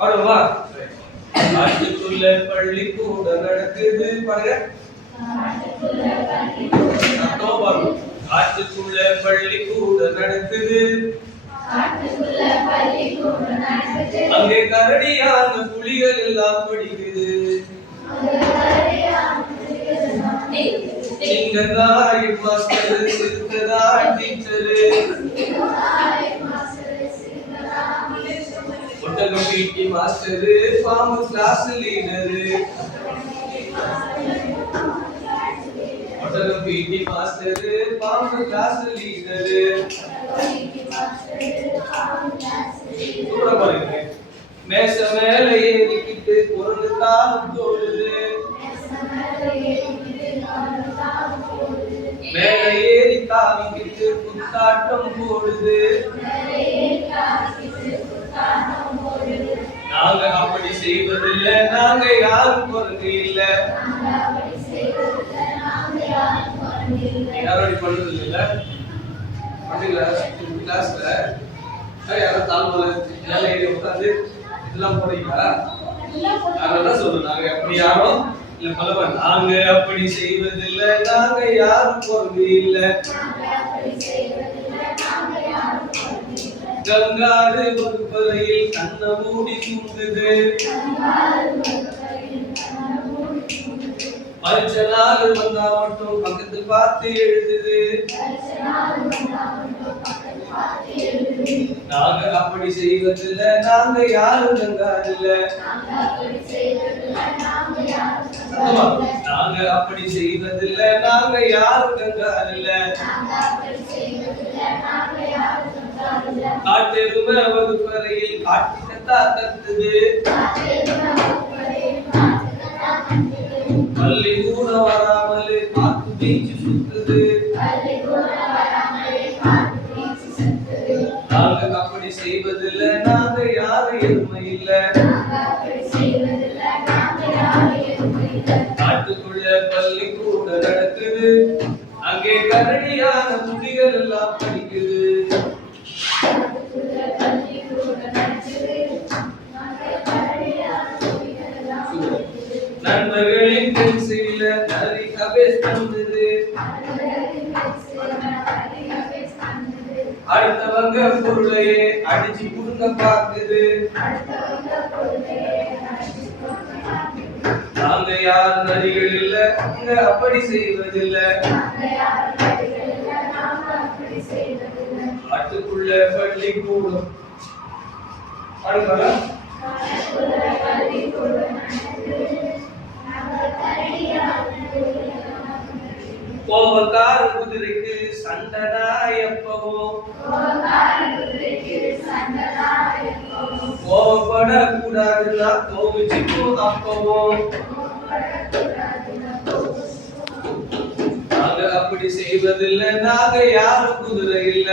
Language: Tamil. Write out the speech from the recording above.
பாடுவா? காட்டுக்குள்ள பள்ளிக்கூட நடக்குது பாருங்க. காட்டுக்குள்ள பள்ளிக்கூட நடக்குது, அங்கே கரடியான புலிகள் எல்லாம் படிக்குது. சிங்கதாய் மாஸ்டர், சிறுத்ததாய் டீச்சரு, ஒட்டகம் பிடி மாஸ்டரு, பாம்பு கிளாஸ் லீடரு. ஒட்டகம் பிடி மாஸ்டரு, பாம்பு கிளாஸ் லீடரு. மேச மேல ஏறிக்கிட்டு குரங்கு தாளம் போடுது, மேல ஏறி தாவிக்கிட்டு குத்தாட்டம் போடுது. நாங்க அப்படி செய்வதில்லை, நாங்க யாரும் குரங்கு இல்ல. யாரும் பண்றது இல்ல. கிளாஸ்ல யாரும் தாழ்மலை மேல ஏறி உட்காந்து இதெல்லாம் போறீங்களா? நாங்க சொல்றோம், நாங்க அப்படி யாரும் இல்ல. பலவன் நாங்க அப்படி செய்வதில்லை, நாங்க யாரும் குரங்கு இல்ல. கங்காரு வகுப்பறையில் கண்ண மூடி தூங்குது, பரீட்சை நாள் வந்தா மட்டும் பக்கத்து பார்த்து எழுதுது. நாங்க அப்படி செய்வதில்லை, நாங்க யாரும் கங்காரு இல்ல. நாங்க அப்படி செய்வதில்லை, நாங்க யாரும் கங்காரு இல்ல. காட்டெருமை வகுப்பறையில் காட்டிக்கத்தா கத்துது, பள்ளி கூட வராமலே காத்து பீச்சு சுத்துது. நாங்க அப்படி செய்வதில்லை, நாங்க யாரும் எதுவுமே இல்ல. காட்டுக்குள்ள பள்ளி கூட நடக்குது, அங்கே கரடியான புலிகள் எல்லாம் படிக்குது. நண்பர்களின் பென்சில நரி அபேஸ் பண்ணுது, அடுத்தவங்க பொருளையே அடிச்சு புடுங்க பாக்குது. நாங்க யாரும் நரிகள் இல்ல, நாங்க அப்படி செய்வதில்லை. காட்டுக்குள்ள பள்ளிக்கூடம் கோபக்கார குதிரைக்கு சண்டனா எப்பவோ, கோபப்படக்கூடாதுன்னா கோவிச்சுக்கும் அப்பவோ. நாங்க அப்படி செய்வதில்லை, நாங்க யாரும் குதிரை இல்ல.